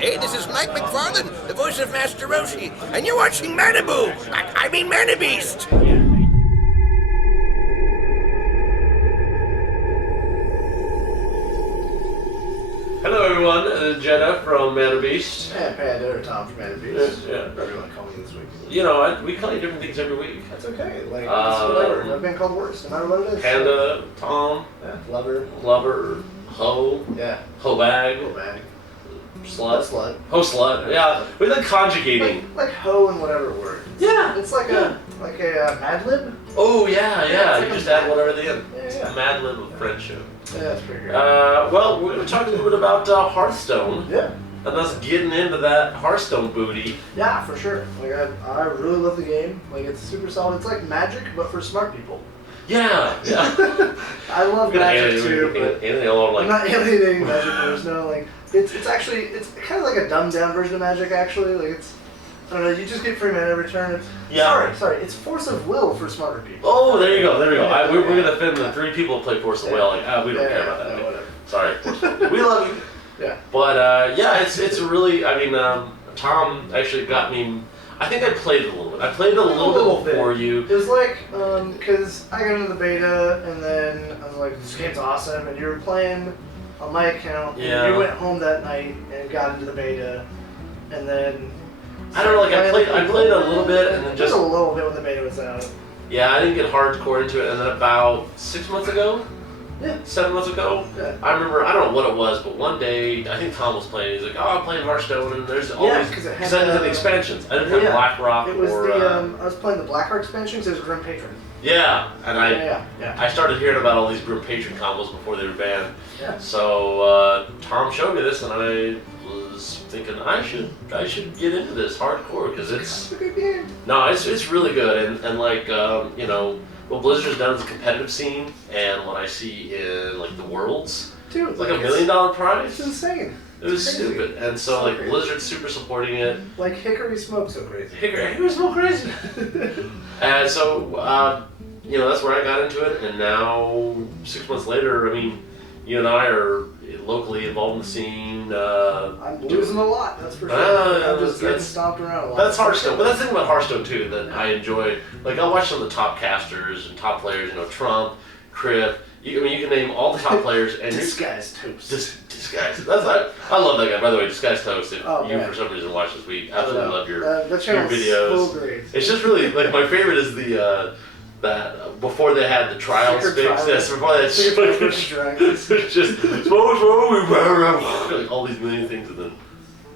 Hey, this is Mike McFarlane, the voice of Master Roshi, and you're watching Manabeast. Hello everyone, Jenna from Manabeast. Yeah, Panda, Tom from Manabeast. Yeah. Whatever you want to call me this week. You know, we call you different things every week. That's okay. Like, it's whatever. I've been called worse, no matter what it is. Panda, Tom, Yeah, lover. Ho, Yeah. Ho-bag, Bag. slut, Slut. Ho-slut. Yeah, we like conjugating. Like hoe and whatever word. Yeah. It's like a Mad Lib. Oh yeah, Yeah, it's you like just a add whatever at the end. Yeah, It's yeah. a mad lib of friendship. Yeah, that's pretty great. Well, we're going to talk a little bit about Hearthstone. Yeah. And us getting into that Hearthstone booty. Yeah, for sure. Like, I really love the game. Like, it's super solid. It's like Magic, but for smart people. Yeah. I love Magic too, but I'm I'm not alienating Magic players. No, like it's kind of like a dumbed down version of Magic. Actually, like I don't know. You just get free mana every turn. Sorry. It's Force of Will for smarter people. Oh, there you go. Yeah, We're gonna offend the 3 people who play Force of Will. Like, we don't care about that. No, whatever. Sorry, Force of Will. We love you. Yeah. But it's really. I mean, Tom actually got me. I think I played it a little bit. I played it a little bit before you. It was like, because I got into the beta, and then I was like, this game's awesome, and you were playing on my account, Yeah. and you went home that night and got into the beta, and then... I don't know, like I played a little bit, and then Just just... a little bit when the beta was out. Yeah, I didn't get hardcore into it, and then about 6 months ago? Yeah. 7 months ago? Yeah. I remember, I don't know what it was, but one day, I think Tom was playing, he's like, oh, I'm playing Hearthstone, and there's all these... because Because I didn't have the expansions. I didn't have BlackRock It was or... I was playing the BlackRock expansion because it was Grim Patron. Yeah, and Yeah. I started hearing about all these Grim Patron combos before they were banned. Yeah. So Tom showed me this, and I was thinking I should get into this hardcore because It's a good game. no, it's really good, and like you know what Blizzard's done is a competitive scene, and what I see in like the worlds, Dude, it's like $1 million prize. It's insane. It was stupid, and so like crazy. Blizzard's super supporting it. Like Hickory Smoke so crazy. Hickory so crazy. And so, you know, that's where I got into it, and now 6 months later, I mean, you and I are locally involved in the scene. I'm losing a lot, that's for sure. I'm just getting stomped around a lot. That's Hearthstone, but that's the thing about Hearthstone too that I enjoy. Like I'll watch some of the top casters and top players, you know, Trump, Criff. I mean, you can name all the top players and Disguised Toast. Disguise. I love that guy. By the way, Disguise Toast. If you man. for some reason watch this week, absolutely love your that channel videos. So great. It's just really like my favorite is the that before they had the trials Secret fixed. trials. Yes, before that it's just like all these million things and then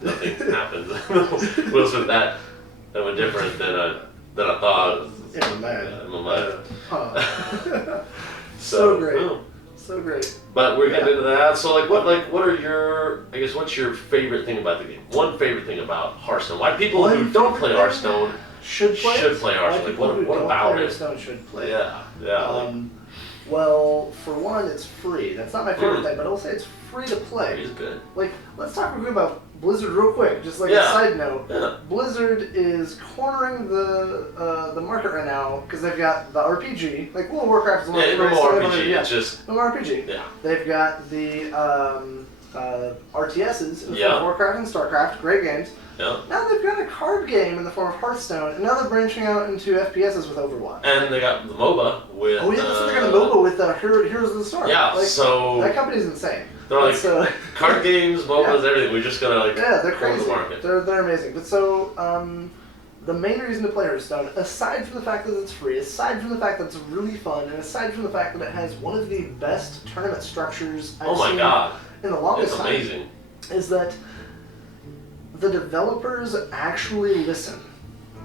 nothing happens. Will Smith that went different than I thought. In my mind. Yeah, in my mind. Huh. So great. oh. So great. But we're getting into that. So what are your what's your favorite thing about the game? One favorite thing about Hearthstone. Why people who don't play Hearthstone should play Hearthstone. Like, what about it? Hearthstone should play. Yeah. Well, for one, it's free. That's not my favorite thing, but I'll say it's free to play. It's good. Like, let's talk real quick about Blizzard real quick. Just like a side note, Blizzard is cornering the market right now because they've got the RPG. Like, World of Warcraft is one of the RPG. It's just RPG. Yeah. They've got the RTSs in the form of Warcraft and StarCraft. Great games. Yeah. Now they've got a card game in the form of Hearthstone, and now they're branching out into FPSs with Overwatch. And they got the MOBA with. Oh yeah, so they got a MOBA with Heroes of the Storm. Yeah, like, so that company's insane. they're like card games, MOBAs, everything. We're just gonna they're crazy. The market. They're amazing. But so the main reason to play Hearthstone, aside from the fact that it's free, aside from the fact that it's really fun, and aside from the fact that it has one of the best tournament structures I've seen in the longest time, it's amazing. Is that the developers actually listen.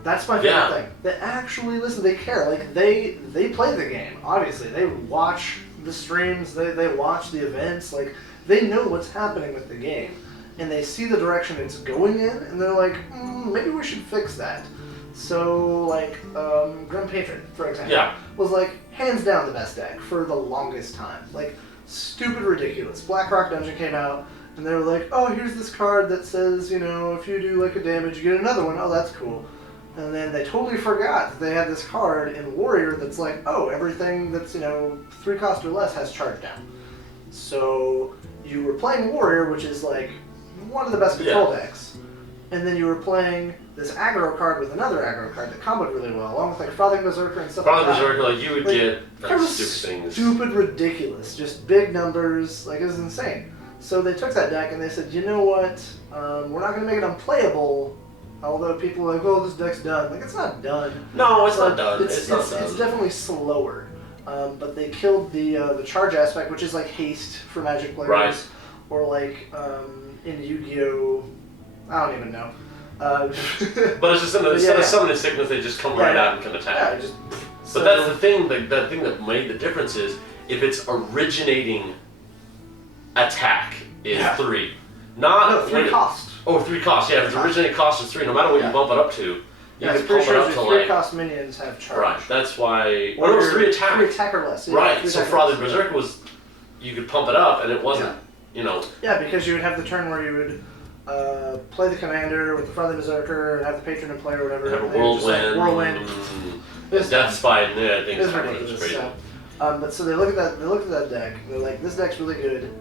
That's my favorite thing. They actually listen. They care. Like they play the game. Obviously, they watch the streams. They watch the events. Like they know what's happening with the game, and they see the direction it's going in, and they're like, maybe we should fix that. So like Grim Patron, for example, was like hands down the best deck for the longest time. Like stupid ridiculous. BlackRock Dungeon came out. And they were like, oh, here's this card that says, you know, if you do like a damage, you get another one. Oh, that's cool. And then they totally forgot that they had this card in Warrior that's like, oh, everything that's, you know, 3 cost or less has charge down. So you were playing Warrior, which is like one of the best control decks. And then you were playing this aggro card with another aggro card that comboed really well, along with like Frothing Berserker and stuff like that. Berserker, like you would get like, stupid things. Stupid, ridiculous, just big numbers, like it was insane. So they took that deck and they said, you know what, we're not going to make it unplayable, although people are like, oh, this deck's done. Like, it's not done. No, it's not done. It's definitely slower. But they killed the charge aspect, which is like haste for Magic players. Right. Or like in Yu-Gi-Oh! I don't even know. But it's just instead of summoning sickness, they just come right out and can attack. Yeah, but that's the thing. The thing that made the difference is if it's originating attack is 3, not 3 cost. Oh, 3 cost. Yeah, if it's originating cost is 3. No matter what you bump it up to, you can pump it up to like 3 cost minions have charge. Right. That's why. Or it was 3 attack. 3 attack or less. Yeah, right. So Frothing Berserker was you could pump it up, and it wasn't. You know. Yeah, because you would have the turn where you would. Play the commander with the Frothing Berserker and have the patron in play or whatever. Have a whirlwind. Death Spite. Yeah, I think it's ridiculous. Crazy. But so they look at that. They look at that deck. They're like, this deck's really good.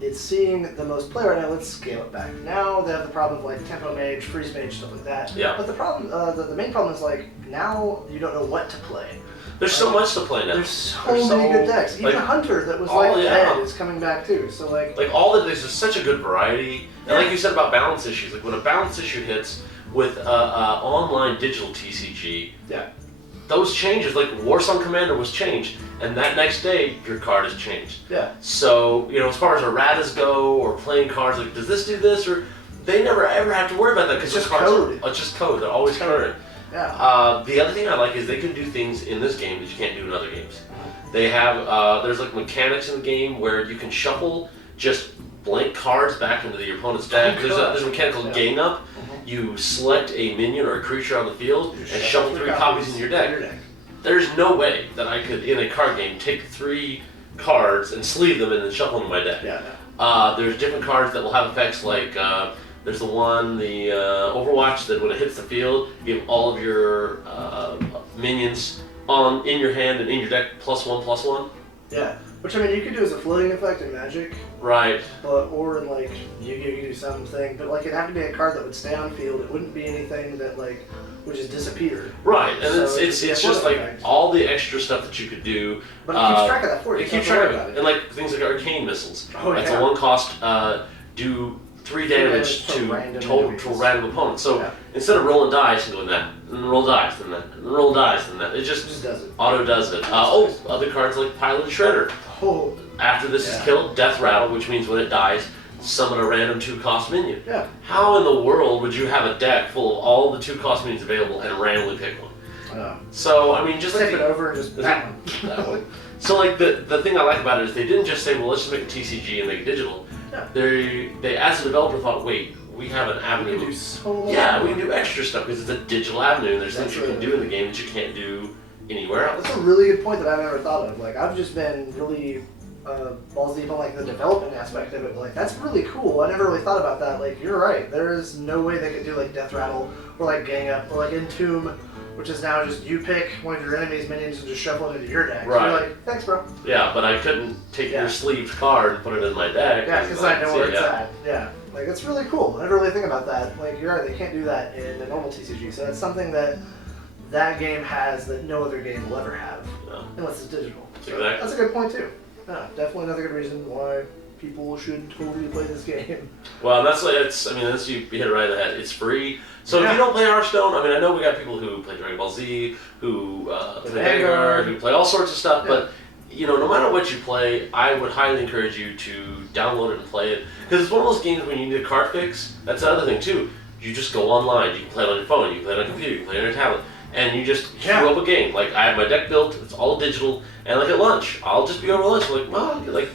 It's seeing the most play right now. Let's scale it back. Now they have the problem of like tempo mage, freeze mage, stuff like that. Yeah. But the problem, the main problem is like now you don't know what to play. There's so much to play now. There's so many good decks. Even Hunter that was dead is coming back too. So like all the there's just such a good variety. And like you said about balance issues, like when a balance issue hits with online digital TCG, those changes, like Warsong Commander was changed, and that next day your card is changed. Yeah. So as far as erratas go or playing cards, like does this do this or they never ever have to worry about that because it's just code. It's just code. They're always current. Yeah. The other thing I like is they can do things in this game that you can't do in other games. They have there's like mechanics in the game where you can shuffle just blank cards back into your opponent's deck. There's a mechanical gang up. You select a minion or a creature on the field and shuffle 3 copies in your deck. There's no way that I could, in a card game, take 3 cards and sleeve them and then shuffle them in my deck. There's different cards that will have effects like there's the Overwatch that when it hits the field, you give all of your minions in your hand and in your deck +1/+1. Yeah, which I mean you could do as a floating effect in Magic. Right. Or in like Yu-Gi-Oh! You could do something, but like it'd have to be a card that would stay on field. It wouldn't be anything that like would just disappear. Right, and so it's just like all the extra stuff that you could do. But it keeps track of that for you. It keeps track of it, and like things like arcane missiles. Oh, That's a 1 cost. Do 3 damage to random opponents. So instead of rolling dice and going that, and roll dice and that, and roll dice and that, it just does it. Auto does it. Other cards like Pilot Shredder. Oh. After this is killed, Death Rattle, which means when it dies, summon a random 2-cost minion. Yeah. How in the world would you have a deck full of all the 2-cost minions available and randomly pick one? So I mean, just flip it over and just that one. So like the thing I like about it is they didn't just say, well, let's just make a TCG and make it digital. Yeah. They as a developer thought, wait, we have an avenue. We can do so much. Yeah, we can do extra stuff because it's a digital avenue. And there's things you can do in the game that you can't do anywhere else. That's a really good point that I've never thought of. Like I've just been really balls deep on like the development aspect of it. Like that's really cool. I never really thought about that. Like you're right. There is no way they could do like Death Rattle or like Gang Up or like Entomb, which is now just you pick one of your enemy's minions and just shuffle it into your deck. Right. So you're like, thanks, bro. Yeah, but I couldn't take your sleeved card and put it in my deck. Yeah, because I know where it's at. Yeah. Like, it's really cool. I never really think about that. Like, you're right, they can't do that in a normal TCG. So that's something that game has that no other game will ever have. Yeah. Unless it's digital. So exactly. That's a good point, too. Yeah, definitely another good reason why people should totally play this game. Well, that's you hit it right in the head. It's free. So if you don't play Hearthstone, I mean, I know we got people who play Dragon Ball Z, who play Vanguard, who play all sorts of stuff, but no matter what you play, I would highly encourage you to download it and play it. Because it's one of those games when you need a card fix. That's the other thing, too. You just go online. You can play it on your phone. You can play it on a computer. You can play it on your tablet. And you just queue up a game. Like, I have my deck built. It's all digital. And, like, at lunch, I'll just be over lunch. Like, well, I'll get, like,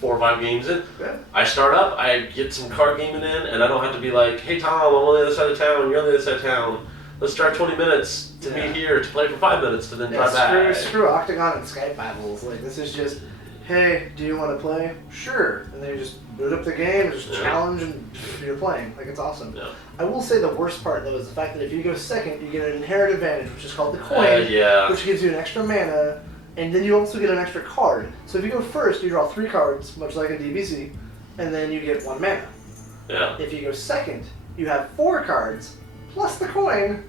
4 or 5 games in. Yeah. I start up. I get some card gaming in. And I don't have to be like, hey, Tom, I'm on the other side of town. You're on the other side of town. Let's start 20 minutes to meet here to play for 5 minutes to then drive back. Screw Octagon and Skype battles. Like, this is just, hey, do you want to play? Sure. And then you just boot up the game, just challenge, and you're playing. Like, it's awesome. Yeah. I will say the worst part, though, is the fact that if you go second, you get an inherent advantage, which is called the coin, which gives you an extra mana, and then you also get an extra card. So if you go first, you draw 3 cards, much like a DBC, and then you get 1 mana. Yeah. If you go second, you have 4 cards plus the coin,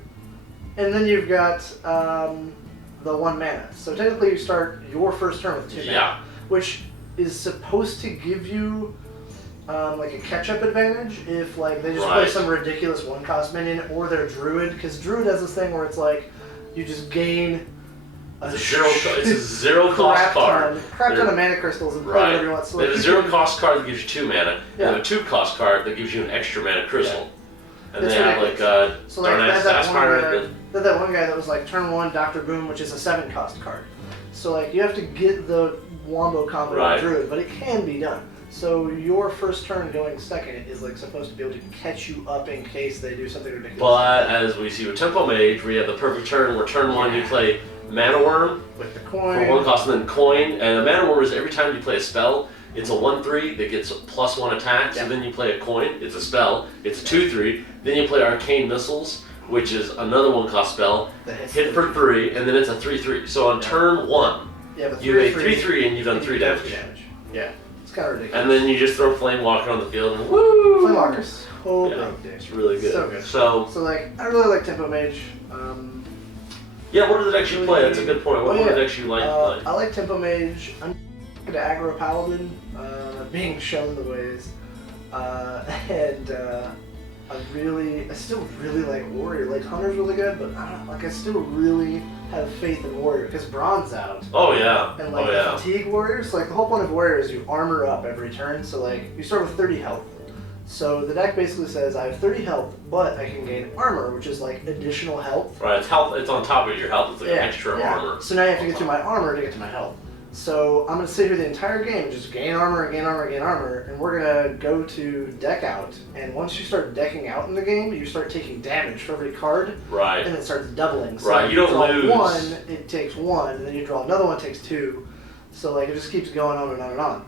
and then you've got the 1 mana. So technically, you start your first turn with 2 mana, which is supposed to give you like a catch-up advantage if like they just play some ridiculous 1-cost minion or their druid, because druid has this thing where it's like you just gain it's a zero cost card. Crap ton of mana crystals and play whatever you want. So there's a 0 cost card that gives you 2 mana, and a 2 cost card that gives you an extra mana crystal. And they have like so like that one guy that was like turn 1 Dr. Boom, which is a 7-cost card. So like you have to get the wombo combo with druid, but it can be done. So your first turn going second is like supposed to be able to catch you up in case they do something ridiculous. But as we see with Tempo Mage, where you have the perfect turn where turn 1 you play Mana Worm with the coin for 1 cost, and then coin. And a Mana Worm is every time you play a spell, it's a 1/3 that gets a +1 attack. So then you play a coin, it's a spell, it's a 2/3. Then you play Arcane Missiles, which is another 1-cost spell, hit for 3, and then it's a 3/3. So on turn 1, you made 3/3 and you've done 3 damage. Yeah. It's kind of ridiculous. And then you just throw Flame Walker on the field and woo! Flame Walker's so good. It's really good. So good. So like, I really like Tempo Mage. Yeah, what are the decks you play? That's a good point. What are the decks you like to play? I like Tempo Mage. I'm into Aggro Paladin, being shown the ways. And I still really like Warrior. Like, Hunter's really good, but I still really have faith in Warrior, because Brawn's out. Oh yeah. And like the Fatigue Warriors, like the whole point of Warrior is you armor up every turn, so like you start with 30 health. So the deck basically says I have 30 health, but I can gain armor, which is like additional health. Right, it's health. It's on top of your health. It's like an extra armor. So now you have to get to my armor to get to my health. So I'm gonna sit here the entire game, just gain armor, gain armor, gain armor, and we're gonna go to deck out. And once you start decking out in the game, you start taking damage for every card. Right. And it starts doubling. So right. You don't draw lose. 1, it takes 1, and then you draw another one, it takes 2. So like it just keeps going on and on and on.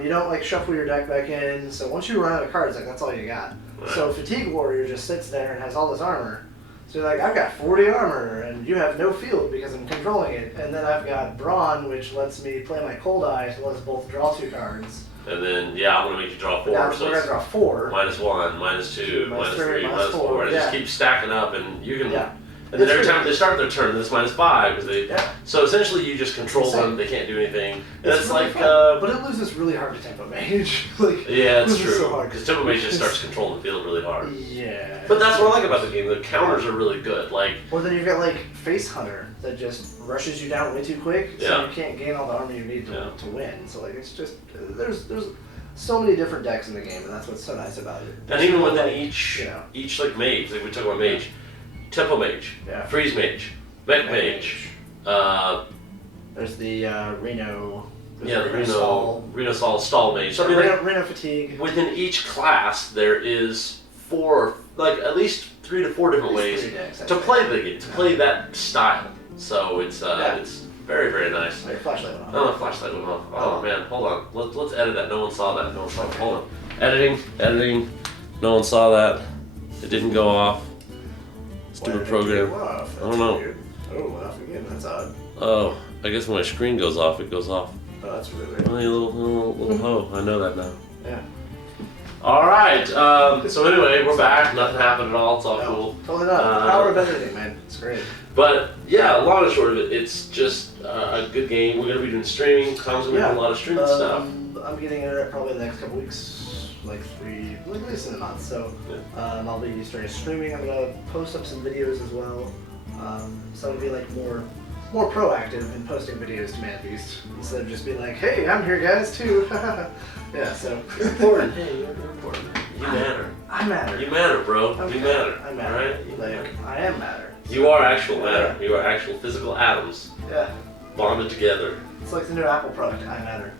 You don't like shuffle your deck back in. So once you run out of cards, like that's all you got. Right. So Fatigue Warrior just sits there and has all this armor. So you're like, I've got 40 armor, and you have no field because I'm controlling it. And then I've got Brawn, which lets me play my Cold Eye to let us both draw 2 cards. And then, I'm going to make you draw 4. Now, so we're going to draw 4. -1, -2, -3, -4. And it just keeps stacking up, and you can... Yeah. And then every time they start their turn, it's -5 because they. Yeah. So essentially, you just control them. They can't do anything. And it's really like. But it loses really hard to Tempo Mage. Like, yeah, it's true. So hard because Tempo Mage just starts controlling the field really hard. Yeah. But that's what I like about the game. The counters are really good. Like. Or then you've got like Face Hunter that just rushes you down way too quick, so you can't gain all the armor you need to win. So like it's just there's so many different decks in the game, and that's what's so nice about it. And even within each like mage, like we talk about mage. Tempo Mage, Freeze Mage, Mech Mage. There's the Reno. The Reno Stall Mage. So Reno Fatigue. Within each class, there is 4, like at least 3 to 4 different ways to play the game, to play that style. So it's very, very nice. Your flashlight went off. Oh, the flashlight went off. Oh man, hold on. Let's edit that. No one saw that. No one saw it. Hold on. Editing. No one saw that. It didn't go off. Stupid program. I don't know. Weird. Oh, went off again. That's odd. Oh, I guess when my screen goes off, it goes off. Oh, that's really weird. Oh, you little hoe. I know that now. Yeah. All right. So anyway, we're back. Nothing happened at all. It's all cool. Totally not. The power of editing, man. It's great. But yeah, long and short of it, it's just a good game. We're gonna be doing streaming. Tom's gonna be doing a lot of streaming stuff. I'm getting internet probably the next couple weeks. Like at least in a month. So I'll be starting streaming. I'm gonna post up some videos as well. So I'll be like more proactive in posting videos to Manabeast instead of just being like, hey, I'm here guys too. Yeah, so it's important. Hey, you're important. You matter. I matter. You matter, bro. Okay. You matter. I matter. Right? Like I am matter. You are actual matter. You are actual physical atoms. Yeah. Bonded together. It's like the new Apple product. I matter.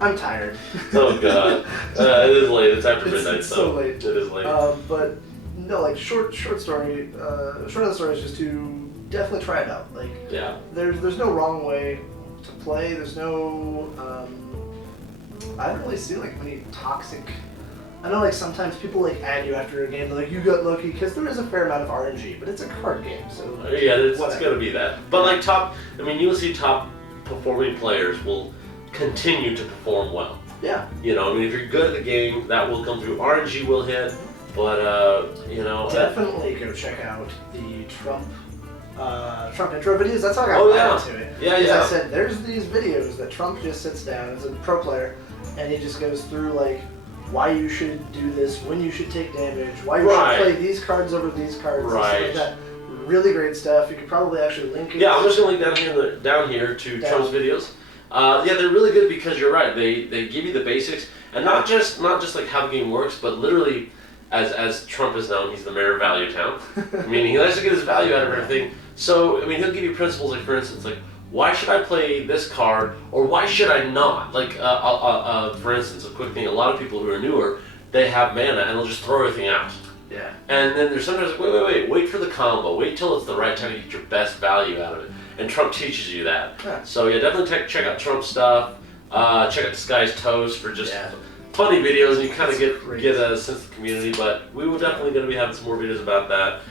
I'm tired. Oh god, it is late. It's after midnight, so late. It is late. But no, like short story. Short of the story is just to definitely try it out. Like there's no wrong way to play. There's no I don't really see like many toxic. I know like sometimes people like add you after a game. They're like you got lucky because there is a fair amount of RNG, but it's a card game, so it's gonna be that. But like you'll see top performing players will continue to perform well. Yeah. You know, I mean, if you're good at the game, that will come through. RNG will hit, but you know. Definitely go check out the Trump intro videos. That's how I got into it. Yeah, As yeah. I said, there's these videos that Trump just sits down as a pro player, and he just goes through like why you should do this, when you should take damage, why you should play these cards over these cards, and stuff like that. Really great stuff. You could probably actually link it. Yeah, I'm just gonna link down here to Trump's videos. Yeah, they're really good because you're right. They give you the basics, and not just like how the game works, but literally, as Trump is known, he's the mayor of Value Town, meaning he likes to get his value out of everything. So I mean, he'll give you principles like, for instance, like why should I play this card or why should I not? Like, for instance, a quick thing. A lot of people who are newer, they have mana and they'll just throw everything out. Yeah. And then there's sometimes like, wait for the combo. Wait till it's the right time to get your best value out of it. And Trump teaches you that. Yeah. So yeah, definitely check out Trump stuff. Check out Sky's Toast for just funny videos, and you kind of get a sense of the community. But we will definitely going to be having some more videos about that.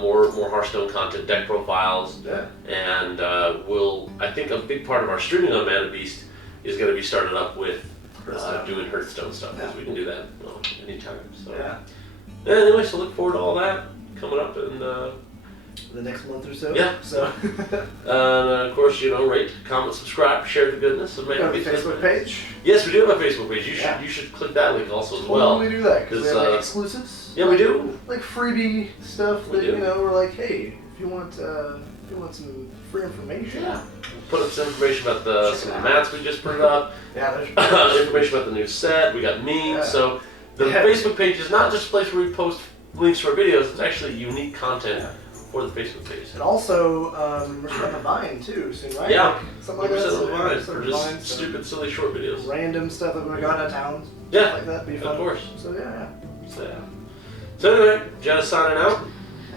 More Hearthstone content, deck profiles, and I think a big part of our streaming on Manabeast is going to be started up with doing Hearthstone stuff, because we can do that anytime. So anyway, so look forward to all that coming up in the next month or so. Yeah. So. And of course, rate, comment, subscribe, share the goodness of Manabeast. Facebook page. Yes, we do have a Facebook page. You should click that link also as well. Totally do that because we have exclusives. Yeah, we do. Like freebie stuff that we're like, hey, if you want some free information. Yeah. We'll put up some information about some of the mats we just put up. Information about the new set. We got memes. Yeah. So the Facebook page is not just a place where we post links to our videos. It's actually unique content for the Facebook page. And also, we're starting a Vine too soon, right? Yeah. Like, something like that. Or just stupid, silly short videos. Random stuff that we're going out of town. Yeah. Stuff like that. Be fun. Of course. So So anyway, Jenna signing out.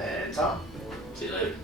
And Tom. See you later.